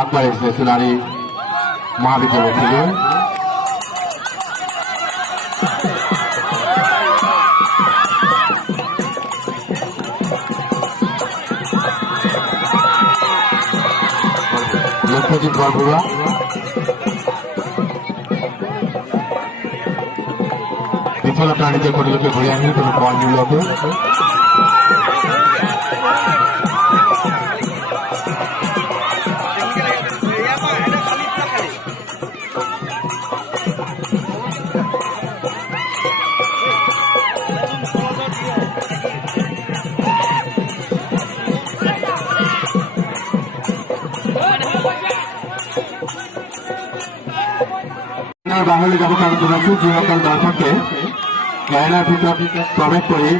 आपका इसमें सुनारी महाविद्यालय থেকে লক্ষ্যজিৎ বরগুড়া বিফলতা প্রাণীদের পরিলোকে ঘুরে আনি কোনো বল নির্লকে বাঙালি জগৎ জানাচ্ছি যে সকল দর্শককে খেলার ভিতৰত প্ৰৱেশ কৰি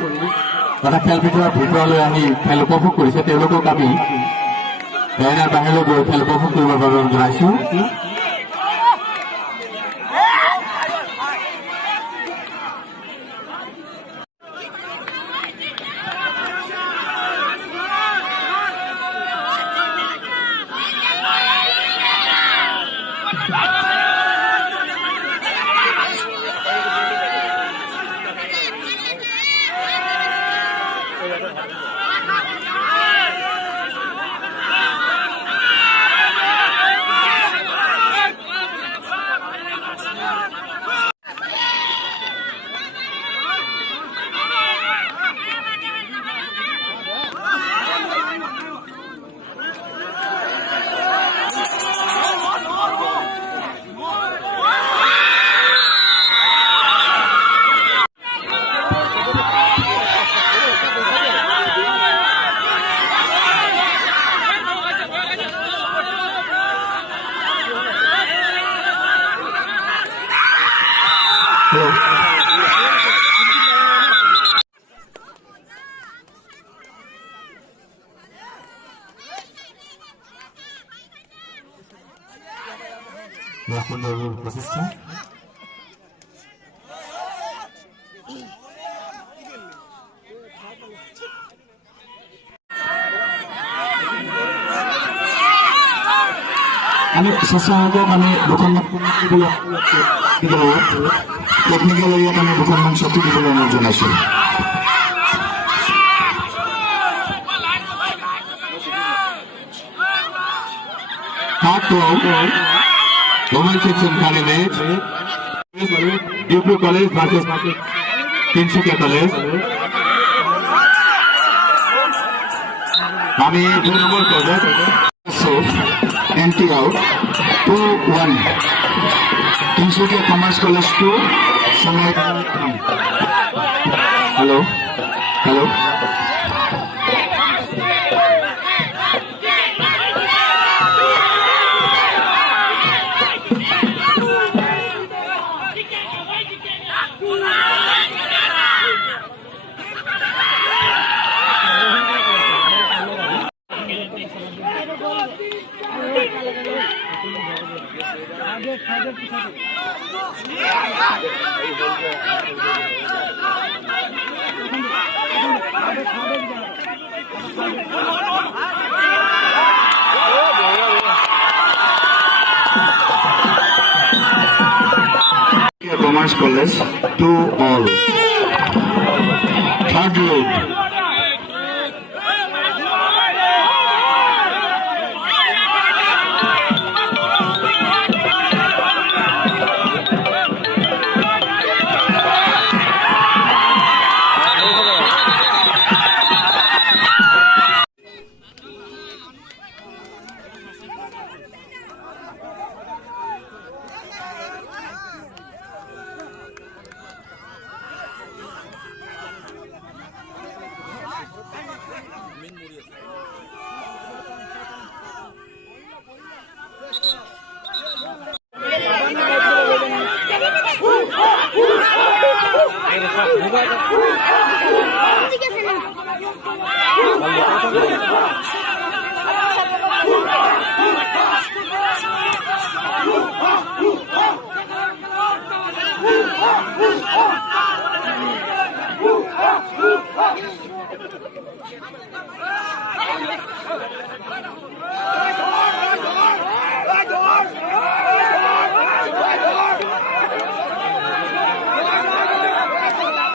তথা খেল ভিতৰলৈ আহি খেল উপভোগ কৰিছে তেওঁলোকক আমি খেলাৰ বাহিৰলৈ গৈ খেল উপভোগ কৰিবৰ বাবে জনাইছো। প্রচেষ্টা আমি স্বেচ্ছাসেৱক আমি দুখনমান টেকনিকেল এৰিয়াত আমি দুখনমান চকী দিবলৈ অনুৰোধ জনাইছো। Women section candidate, Duke College versus Tinsukia College. Ami 2 number project. So, empty out. 2-1. Tinsukia Commerce College 2. Hello. Hello. Commerce College 2-all. Third load.